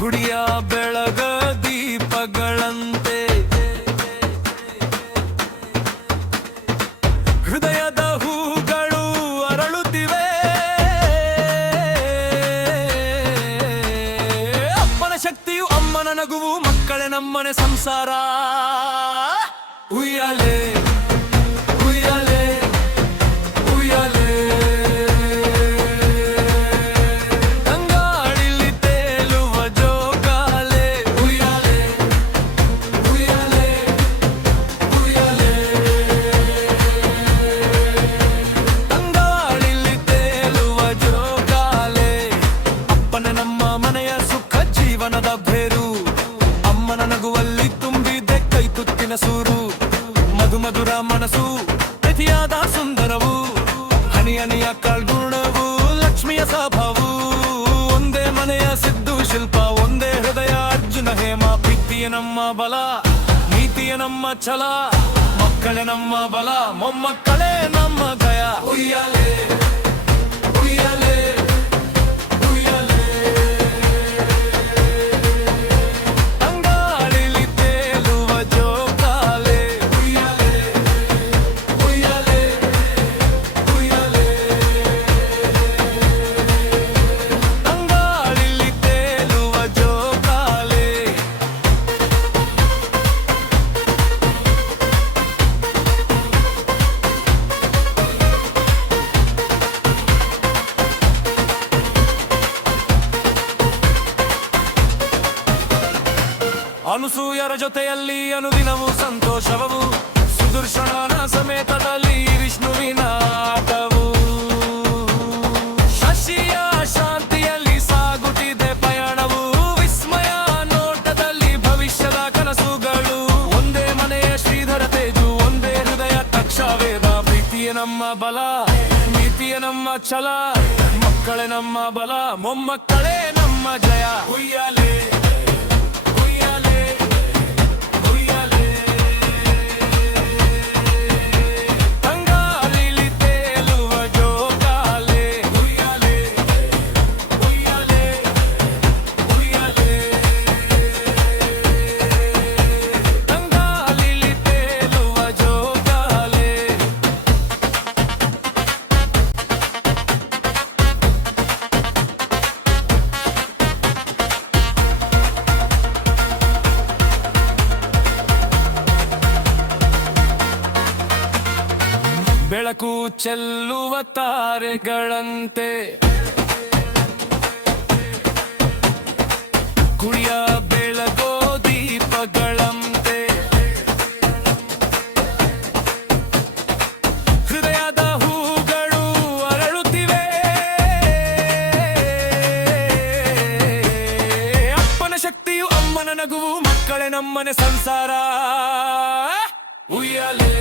ಗುಡಿಯ ಬೆಳಗ ದೀಪಗಳಂತೆ ಹೃದಯದ ಹೂಗಳು ಅರಳುತ್ತಿವೆ. ಅಪ್ಪನ ಶಕ್ತಿಯು ಅಮ್ಮನ ನಗುವು, ಮಕ್ಕಳೇ ನಮ್ಮನೆ ಸಂಸಾರ. ಉಯ್ಯಾಲೆ ಉಯ್ಯಾಲೆ ಉಯ್ಯಾಲೆ, ತಂಗಾಳಿಲಿ ತೇಲುವ ಜೋಕಾಲೆ. ಉಯ್ಯಾಲೆ ಉಯ್ಯಾಲೆ ಉಯ್ಯಾಲೆ, ತಂಗಾಳಿಲಿ ತೇಲುವ ಜೋಕಾಲೆ. ಅಪ್ಪನ ನಮ್ಮ ಮನೆಯ ಸುಖ ಜೀವನದ ಬೇರು, ಅಮ್ಮನ ನಗುವಲ್ಲಿ ತುಂಬಿದೆ ಕೈ ತುತ್ತಿನ ಸೂರು. ಮಧುರ ಮನಸ್ಸು ಪ್ರತಿಯಾದ ಸುಂದರವು, ಹನಿ ಹನಿಯ ಕಾಳ್ಗುಣವು ಲಕ್ಷ್ಮಿಯ ಸ್ವಭಾವು. ಒಂದೇ ಮನೆಯ ಸಿದ್ದು ಶಿಲ್ಪ, ಒಂದೇ ಹೃದಯ ಅರ್ಜುನ ಹೇಮ. ಪ್ರೀತಿಯ ನಮ್ಮ ಬಲ, ನೀತಿಯ ನಮ್ಮ ಛಲ, ಮಕ್ಕಳೇ ನಮ್ಮ ಬಲ, ಮೊಮ್ಮಕ್ಕಳೇ ನಮ್ಮ ಗಯ. ಉಯ್ಯಾಲೆ ಉಯ್ಯಾಲೆ ಉಯ್ಯಾಲೆ, ತಂಗಾಳಿಲಿ ತೇಲುವ ಜೋಕಾಲೆ. ಉಯ್ಯಾಲೆ ಉಯ್ಯಾಲೆ ಉಯ್ಯಾಲೆ, ತಂಗಾಳಿಲಿ ತೇಲುವ ಜೋಕಾಲೆ. ಅನುಸೂಯರ ಜೊತೆಯಲ್ಲಿ ಅನುದಿನವೂ ಸಂತೋಷವು, ಸುದರ್ಶನನ ಸಮೇತದಲ್ಲಿ ವಿಷ್ಣುವಿನ ಆಟವು. ಶಶಿಯ ಶಾಂತಿಯಲ್ಲಿ ಸಾಗುತ್ತಿದೆ ಪಯಣವು, ವಿಸ್ಮಯ ನೋಟದಲ್ಲಿ ಭವಿಷ್ಯದ ಕನಸುಗಳು. ಒಂದೇ ಮನೆಯ ಶ್ರೀಧರ ತೇಜು, ಒಂದೇ ಹೃದಯ ತಕ್ಷವೇದ. ಪ್ರೀತಿಯ ನಮ್ಮ ಬಲ, ನೀತಿಯ ನಮ್ಮ ಛಲ, ಮಕ್ಕಳೇ ನಮ್ಮ ಬಲ, ಮೊಮ್ಮಕ್ಕಳೇ ನಮ್ಮ ಜಯ. ಉಯ್ಯಾಲೆ ಉಯ್ಯಾಲೆ ಉಯ್ಯಾಲೆ, ತಂಗಾಳಿಲಿ ತೇಲುವ ಜೋಕಾಲೆ. ಉಯ್ಯಾಲೆ ಉಯ್ಯಾಲೆ ಉಯ್ಯಾಲೆ, ತಂಗಾಳಿಲಿ ತೇಲುವ ಜೋಕಾಲೆ. ಬೆಳಕು ಚೆಲ್ಲುವ ತಾರೆಗಳಂತೆ, ಗುಡಿಯ ಬೆಳಗೋ ದೀಪಗಳಂತೆ, ಹೃದಯದ ಹೂಗಳು ಅರಳುತ್ತಿವೆ. ಅಪ್ಪನ ಶಕ್ತಿಯು ಅಮ್ಮನ ನಗುವು, ಮಕ್ಕಳೇ ನಮ್ಮನೆ ಸಂಸಾರ. ಉಯ್ಯಾಲೆ